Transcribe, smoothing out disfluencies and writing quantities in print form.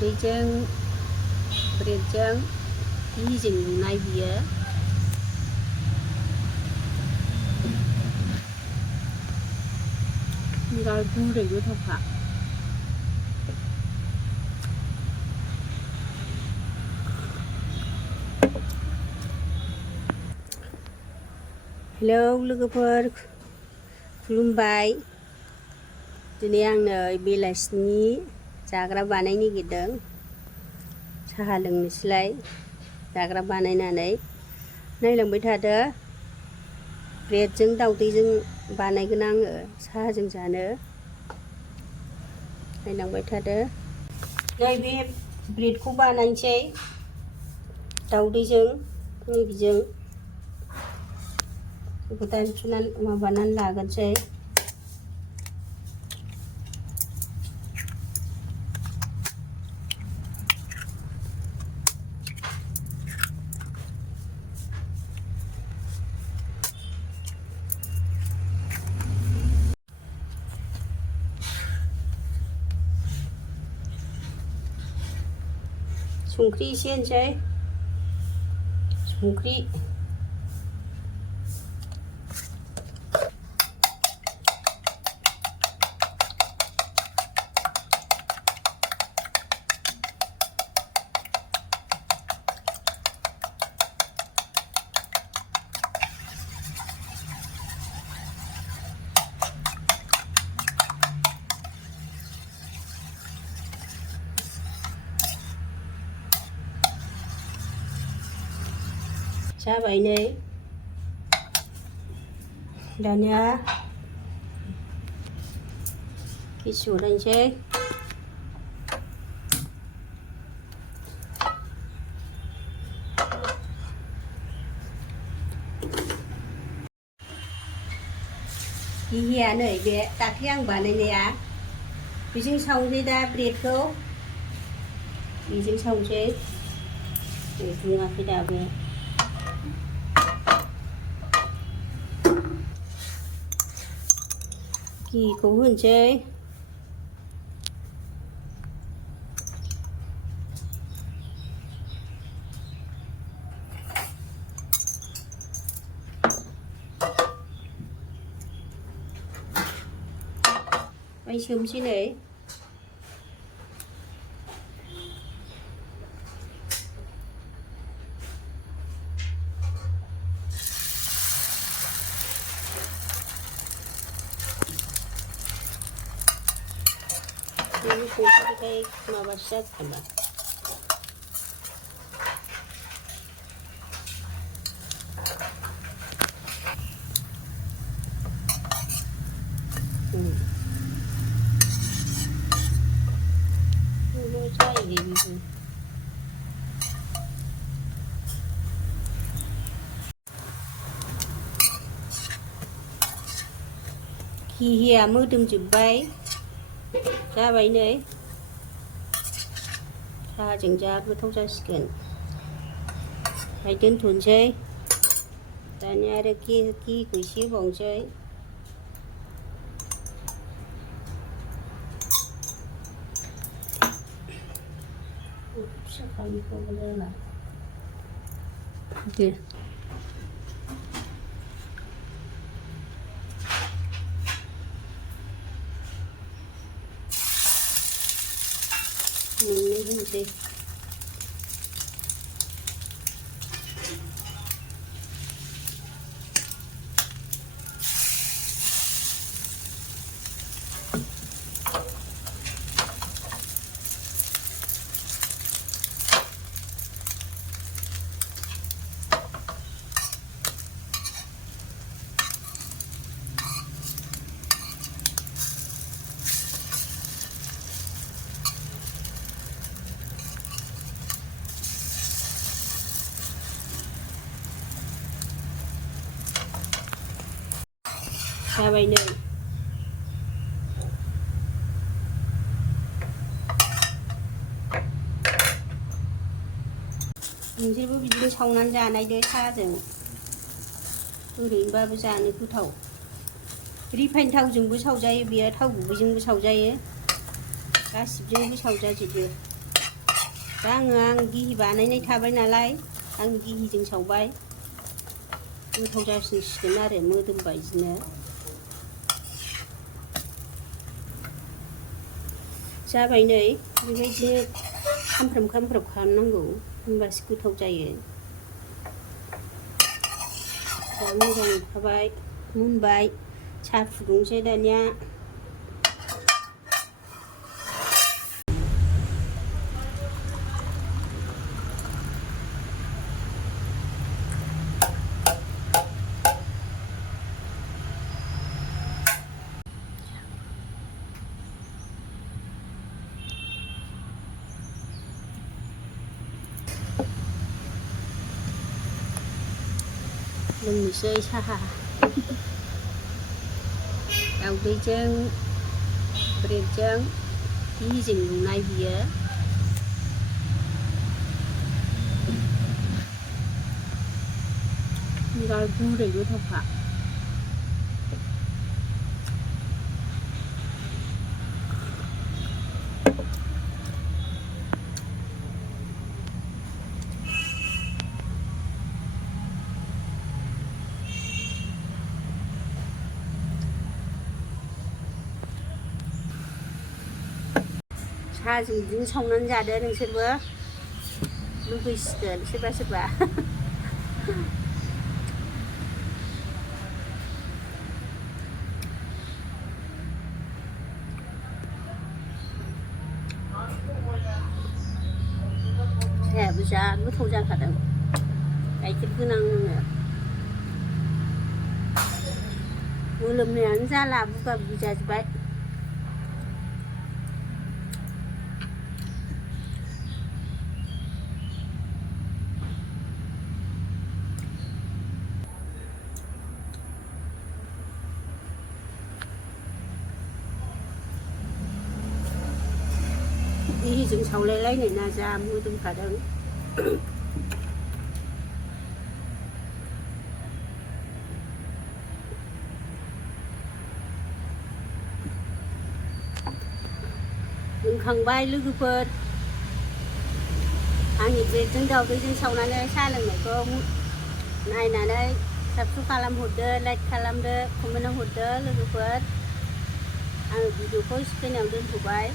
दावदैजों ब्रेडजों घिजों एवनाय बियो बिराद गुरै गोथावखा। हेलौ लोगोफोर, खुलुमबाय। दिनै आं नै बेलासिनि जाग्रा बानायनो नागिरदों। साहा लोंनोसैलाय जाग्रा बानायनानै। नायलांबाय थादो, ब्रेडजों दावदैजों बानायगोन आङो साहाजों जानो। नायलांबाय थादो। नैबे ब्रेडखौ बानायनोसै दावदैजों नैबेजों दानस'नानै माबानानै लागोनसै। संख्रि एसे होनोसै, संख्रि जाबाय नै। दानिया गिसि हरनोसै। गिहिया नै बे दाख्लै आं बानायनाया बेजों सावनोसै दा ब्रेडखौ बेजों सावनोसै। दुङाखै दाबो। घिखौ होनोसै। ओमफ्राय सोमसै नै। संख्रिखाय माबासो जादों खोमा। जायो बेबो। घिया मोदोमजोब्बाय। जाबाय नै। साहाजों जा गोथाव जासिगोन। ओमफ्राय दोनथ'नोसै। दानिया आरो घिखौ एसे होबावनोसै। फिसा खालामथ'आबा जाला। दे। मोननै होनोसै। जाबाय नै। नोंसोरबो बिदिनो सावनानै जानायदो साहाजों। ओरैनोबाबो जानो गोथाव। रिफाइन थावजोंबो सावजायो बेयो, थाव गुबैजोंबो सावजायो। गासिबजोंबो सावजाजोबो। दा आं गिहि बानायनाय थाबाय नालाय आं गिहिजों सावबाय गोथाव जासिनसिगोन आरो मोदोमबाय बिदिनो जाबाय नै बेबायदिनो खामफ्राम खालामनांगौ होनबासो गोथाव जायो दा मोजां एवखाबाय मोनबाय साहा फुदुंसै दानिया लोंनोसै साहा दाउदैजों ब्रेडजों घिजों एवनाय बियो बिराद गुरै गोथावखा साहाजों बिदिनो सावनानै जादो नोंसोरबो लुगैसिगोन सोरबा सोरबा साहायाबो जा गोथाव जाखादों गाइखेर गोनांनो मोलोमनायानो जाला बुगा बुगि जाजोब्बाय घिजों सावलायलायनाय ना जा मोदोमखादों लोंखांबाय लोगोफोर आंनि ब्रेडजों दाउदैजों सावनानै साहा लोंनायखौ नायनानै साबस्क्राइब खालामहरदो लाइक खालामदो कमेन्टआव हरदो लोगोफोर आङो भिडिअखौ स्क्रिनाव दोनथ'बाय